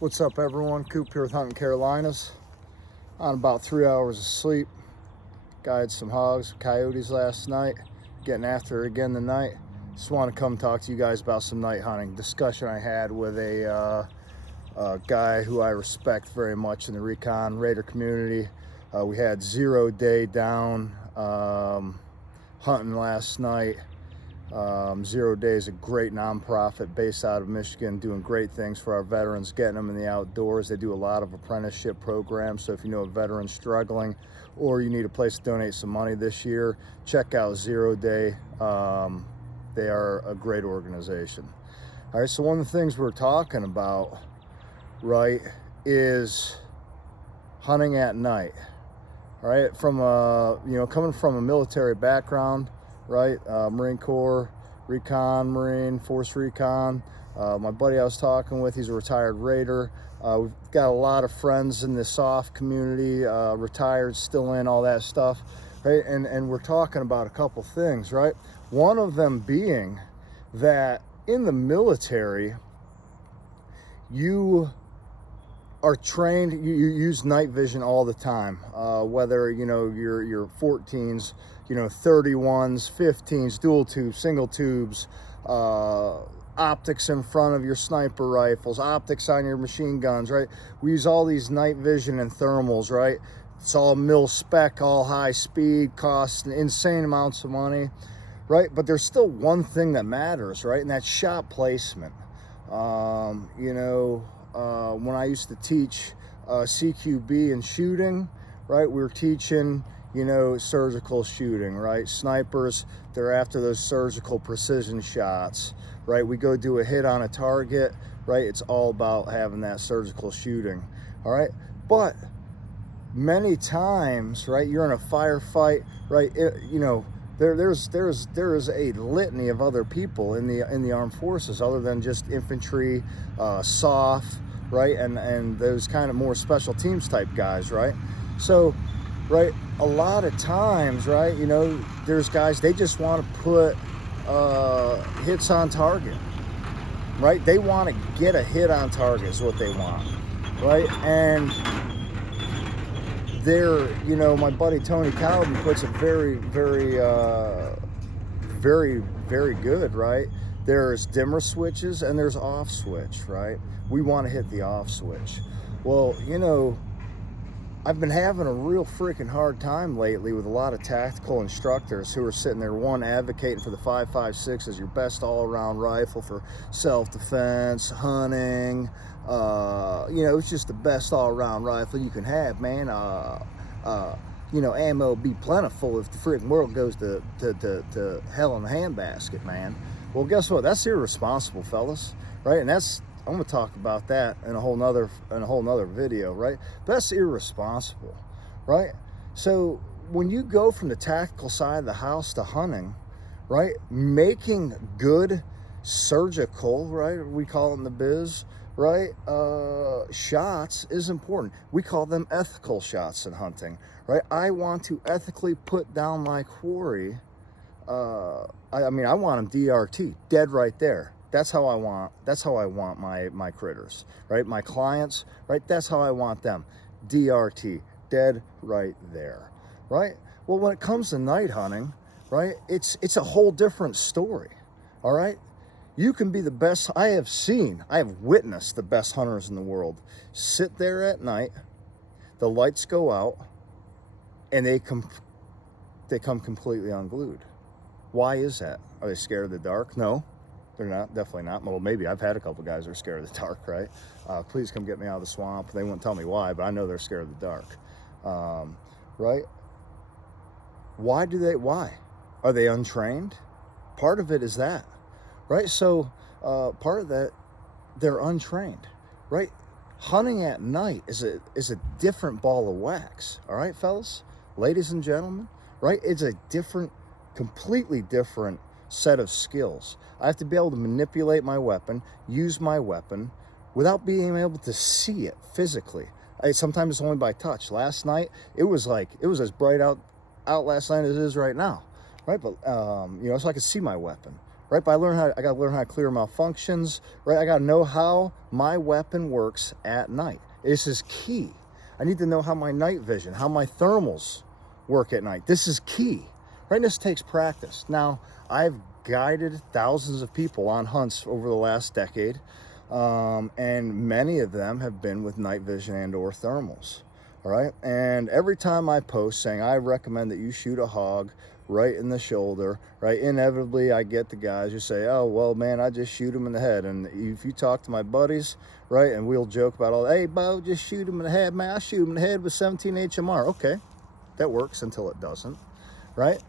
What's up, everyone? Coop here with Hunting Carolinas. On about 3 hours of sleep. Guided some hogs, coyotes last night. Getting after it again tonight. Just want to come talk to you guys about some night hunting. Discussion I had with a guy who I respect very much in the recon raider community. We had 0 day down hunting last night. 0 Day is a great nonprofit based out of Michigan, doing great things for our veterans, getting them in the outdoors. They do a lot of apprenticeship programs, so if you know a veteran struggling or you need a place to donate some money this year, check out 0 Day. They are a great organization. All right, so one of the things we're talking about, right, is hunting at night. All right, from coming from a military background, right? Marine Corps, Recon Marine, Force Recon. My buddy I was talking with, he's a retired Raider. We've got a lot of friends in the soft community, retired, still in, all that stuff, right? And we're talking about a couple things, right? One of them being that in the military, you are trained, you use night vision all the time, whether your 14s, 31s, 15s, dual tubes, single tubes, optics in front of your sniper rifles, optics on your machine guns, right? We use all these night vision and thermals, right? It's all mil spec, all high speed, costs insane amounts of money, right? But there's still one thing that matters, right? And that's shot placement. When I used to teach CQB and shooting, right, we were teaching, surgical shooting, right? Snipers, they're after those surgical precision shots, right? We go do a hit on a target, right? It's all about having that surgical shooting, all right? But many times, right, you're in a firefight, right? There's a litany of other people in the armed forces other than just infantry, soft, right, and those kind of more special teams type guys, right? So, right, a lot of times, right, there's guys, they just want to put hits on target, right? They want to get a hit on target is what they want, right? And there, my buddy Tony Cowden puts it very, very, very good, right? There's dimmer switches and there's off switch, right? We want to hit the off switch. Well, I've been having a real freaking hard time lately with a lot of tactical instructors who are sitting there, one, advocating for the 5.56 as your best all-around rifle for self-defense, hunting. It's just the best all-around rifle you can have, man. Ammo be plentiful if the freaking world goes to hell in the handbasket, man. Well, guess what? That's irresponsible, fellas, right? And I'm going to talk about that in a whole nother video, right? But that's irresponsible, right? So when you go from the tactical side of the house to hunting, right, making good surgical, right, we call it in the biz, right, shots is important. We call them ethical shots in hunting, right? I want to ethically put down my quarry. I want them DRT, dead right there. That's how I want my critters, right? My clients, right? That's how I want them. DRT, dead right there, right? Well, when it comes to night hunting, right, it's a whole different story, all right? You can be the best. I have witnessed the best hunters in the world sit there at night, the lights go out, and they come completely unglued. Why is that? Are they scared of the dark? No. They're not, definitely not. Well, maybe I've had a couple guys that are scared of the dark, right? Please come get me out of the swamp. They won't tell me why, but I know they're scared of the dark, right? Why? Are they untrained? Part of it is that, right? So part of that, they're untrained, right? Hunting at night is a different ball of wax, all right, fellas, ladies and gentlemen, right? It's a completely different set of skills. I have to be able to manipulate my weapon, use my weapon without being able to see it physically. Sometimes it's only by touch. Last night, it was as bright out last night as it is right now, right? But, so I could see my weapon, right? But I got to learn how to clear malfunctions, right? I got to know how my weapon works at night. This is key. I need to know how my night vision, how my thermals work at night. This is key, right? And this takes practice. Now, I've guided thousands of people on hunts over the last decade, and many of them have been with night vision and or thermals. All right. And every time I post saying I recommend that you shoot a hog right in the shoulder, right, inevitably I get the guys who say, oh, well, man, I just shoot him in the head. And if you talk to my buddies, right, and we'll joke about all, hey, Bo, just shoot him in the head, man. I shoot him in the head with 17 HMR. Okay, that works until it doesn't, right?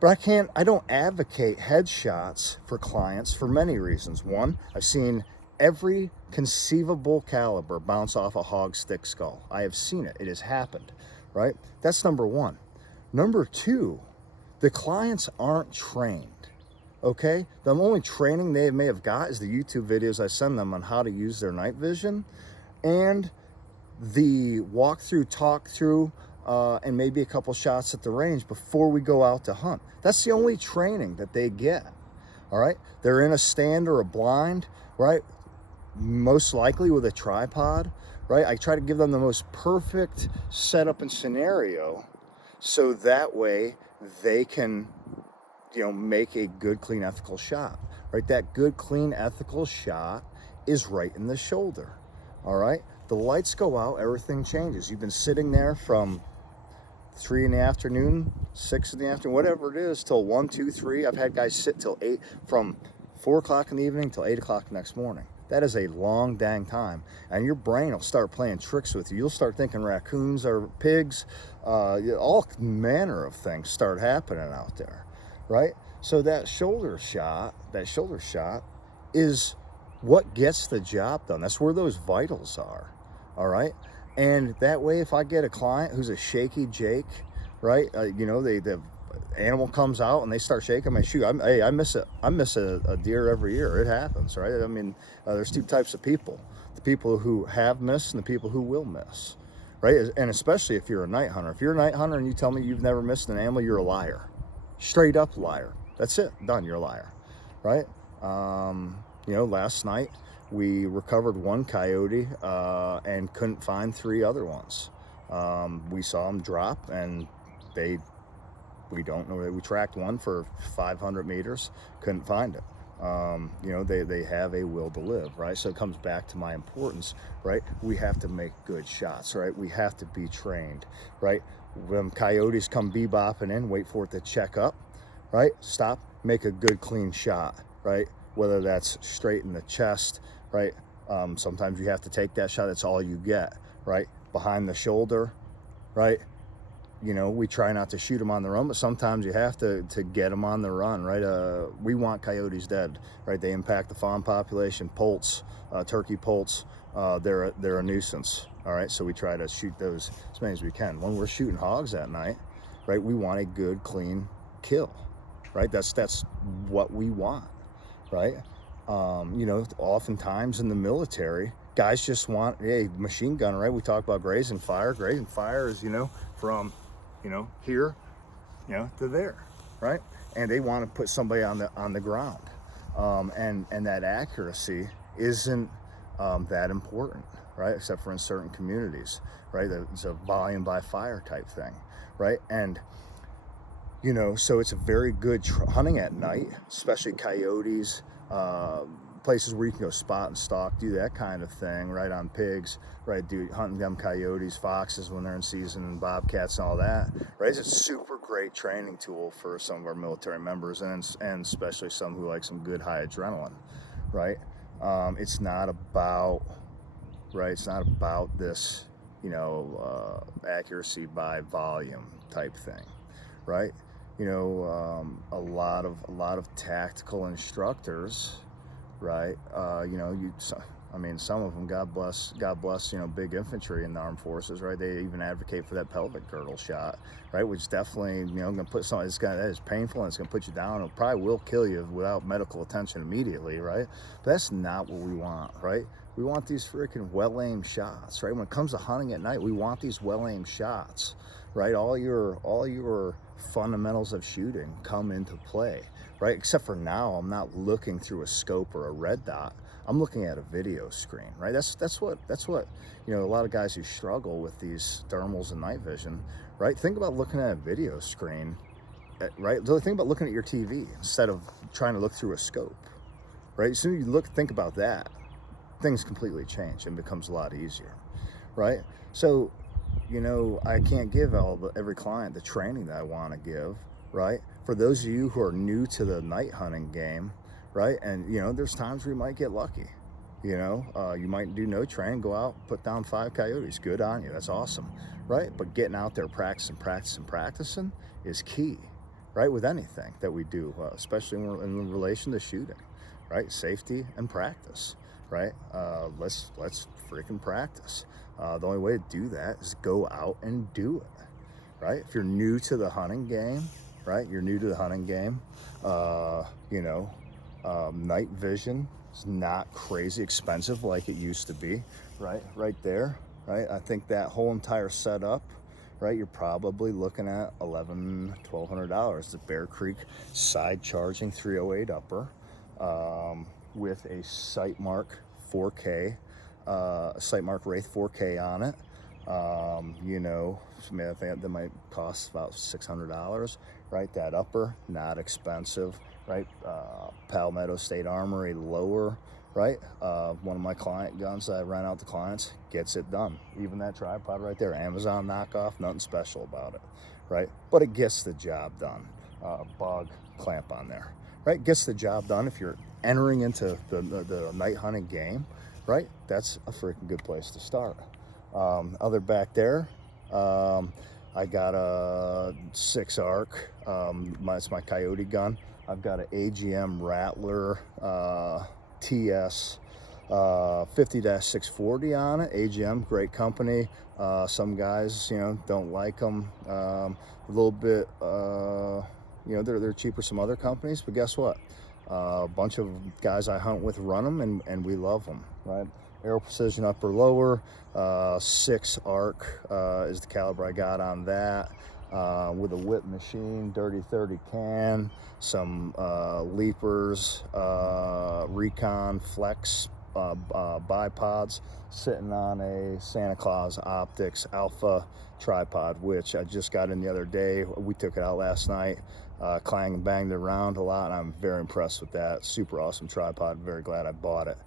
But I don't advocate headshots for clients for many reasons. One, I've seen every conceivable caliber bounce off a hog stick skull. I have seen it. It has happened, right? That's number one. Number two, the clients aren't trained, okay? The only training they may have got is the YouTube videos I send them on how to use their night vision and the walkthrough, talk through, and maybe a couple shots at the range before we go out to hunt. That's the only training that they get, all right? They're in a stand or a blind, right? Most likely with a tripod, right? I try to give them the most perfect setup and scenario so that way they can, make a good, clean, ethical shot, right? That good, clean, ethical shot is right in the shoulder, all right? The lights go out, everything changes. You've been sitting there from 3 in the afternoon, 6 in the afternoon, whatever it is, till 1, 2, 3. I've had guys sit till 8, from 4 o'clock in the evening till 8 o'clock the next morning. That is a long dang time. And your brain will start playing tricks with you. You'll start thinking raccoons or pigs. All manner of things start happening out there, right? So that shoulder shot is what gets the job done. That's where those vitals are, all right? And that way, if I get a client who's a shaky Jake, right? The animal comes out and they start shaking my shoe. I miss a deer every year. It happens, right? I mean, there's two types of people: the people who have missed and the people who will miss, right? And especially if you're a night hunter. If you're a night hunter and you tell me you've never missed an animal, you're a liar, straight up liar. That's it, done. You're a liar, right? Last night we recovered one coyote and couldn't find 3 other ones. We saw them drop, and we don't know. We tracked one for 500 meters, couldn't find it. They have a will to live, right? So it comes back to my importance, right? We have to make good shots, right? We have to be trained, right? When coyotes come bebopping in, wait for it to check up, right? Stop, make a good clean shot, right? Whether that's straight in the chest, right? Sometimes you have to take that shot. That's all you get, right? Behind the shoulder, right? We try not to shoot them on the run, but sometimes you have to get them on the run, right? We want coyotes dead, right? They impact the fawn population, poults, turkey poults. They're a nuisance, all right? So we try to shoot those as many as we can. When we're shooting hogs at night, right, we want a good, clean kill, right? That's what we want, right? Oftentimes in the military, guys just want a machine gun, right? We talk about grazing fire. Grazing fire is, from, here, to there, right? And they want to put somebody on the ground. And that accuracy isn't that important, right? Except for in certain communities, right? It's a volume by fire type thing, right? And so it's a very good hunting at night, especially coyotes, places where you can go spot and stalk, do that kind of thing, right, on pigs, right, hunting them coyotes, foxes when they're in season, and bobcats and all that, right? It's a super great training tool for some of our military members, and especially some who like some good high adrenaline, right? It's not about this, accuracy by volume type thing, right? A lot of tactical instructors, right? Some of them, God bless, big infantry in the armed forces, right? They even advocate for that pelvic girdle shot, right? Which definitely, going to put something, that is painful, and it's going to put you down. It probably will kill you without medical attention immediately, right? But that's not what we want, right? We want these freaking well-aimed shots, right? When it comes to hunting at night, we want these well-aimed shots, right? All your fundamentals of shooting come into play, right? Except for now, I'm not looking through a scope or a red dot. I'm looking at a video screen, right? That's what a lot of guys who struggle with these thermals and night vision, right? Think about looking at a video screen, right? Think about looking at your TV instead of trying to look through a scope, right? As soon as you think about that, things completely change and becomes a lot easier, right? So, I can't give every client the training that I want to give, right? For those of you who are new to the night hunting game, right? And, there's times where you might get lucky. You might do no training, go out, put down 5 coyotes. Good on you. That's awesome, right? But getting out there, practicing is key, right? With anything that we do, especially in relation to shooting, right? Safety and practice, right? Let's freaking practice. The only way to do that is go out and do it, right? If you're new to the hunting game, right? Night vision is not crazy expensive like it used to be, right? Right there, right? I think that whole entire setup, right? You're probably looking at $1,200. The Bear Creek side charging 308 upper with a Sightmark 4K, Sightmark Wraith 4K on it. I think that might cost about $600, right? That upper, not expensive, right? Palmetto State Armory lower, right? One of my client guns that I rent out to clients gets it done. Even that tripod right there, Amazon knockoff, nothing special about it, right? But it gets the job done. Bug clamp on there, right? Gets the job done. If you're entering into the night hunting game, right? That's a freaking good place to start. Other back there, I got a 6 arc. It's my coyote gun. I've got an AGM Rattler TS 50-640 on it. AGM, great company. Some guys, don't like them. A little bit, they're cheaper some other companies, but guess what? A bunch of guys I hunt with run them, and we love them, right? Aero Precision upper lower, 6 arc is the caliber I got on that, with a whip machine, dirty 30 can, some leapers, Recon Flex bipods, sitting on a Santa Claus Optics Alpha tripod, which I just got in the other day. We took it out last night, clanged and banged it around a lot, and I'm very impressed with that. Super awesome tripod. Very glad I bought it.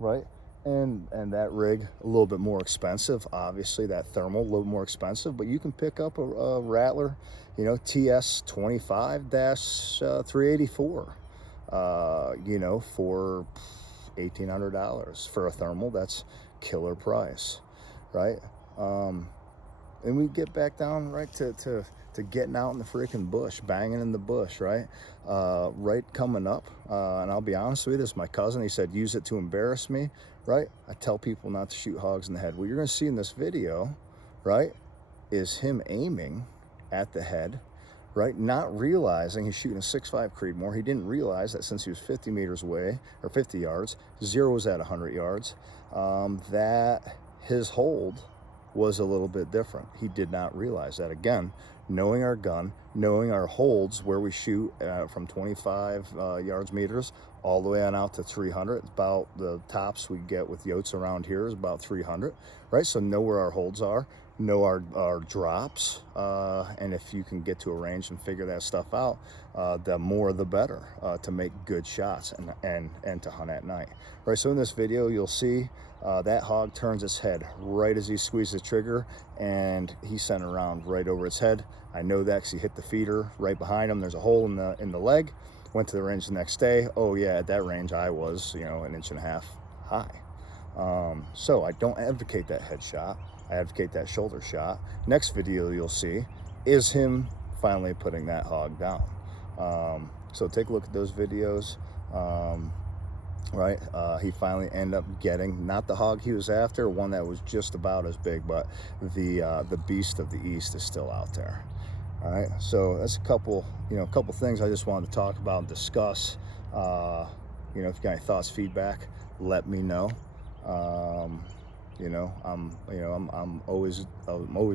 Right? And that rig, a little bit more expensive. Obviously, that thermal, a little more expensive, but you can pick up a Rattler, TS 25-384, for $1,800 for a thermal. That's killer price, right? And we get back down right to getting out in the freaking bush, banging in the bush, right? Right coming up, and I'll be honest with you, this is my cousin. He said, use it to embarrass me, right? I tell people not to shoot hogs in the head. What you're gonna see in this video, right, is him aiming at the head, right? Not realizing he's shooting a 6.5 Creedmoor. He didn't realize that since he was 50 meters away, or 50 yards, zero was at 100 yards, that his hold was a little bit different. He did not realize that. Again, knowing our gun, knowing our holds, where we shoot from 25 yards meters all the way on out to 300. About the tops we get with yotes around here is about 300, right? So know where our holds are, know our drops, and if you can get to a range and figure that stuff out, the more the better to make good shots and to hunt at night, right? So in this video, you'll see that hog turns its head right as he squeezes the trigger, and he sent it around right over its head. I know that because he hit the feeder right behind him. There's a hole in the leg. Went to the range the next day. Oh yeah, at that range I was, 1.5 inches high. So I don't advocate that head shot. I advocate that shoulder shot. Next video you'll see is him finally putting that hog down. So take a look at those videos. Right, he finally ended up getting not the hog he was after, one that was just about as big, but the beast of the east is still out there. All right, so that's a couple things I just wanted to talk about and discuss. If you got any thoughts, feedback, let me know. I'm always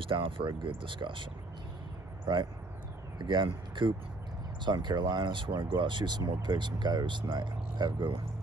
down for a good discussion. right? Again, coop, Southern Carolina, so we're gonna go out and shoot some more pigs, some coyotes tonight. Have a good one.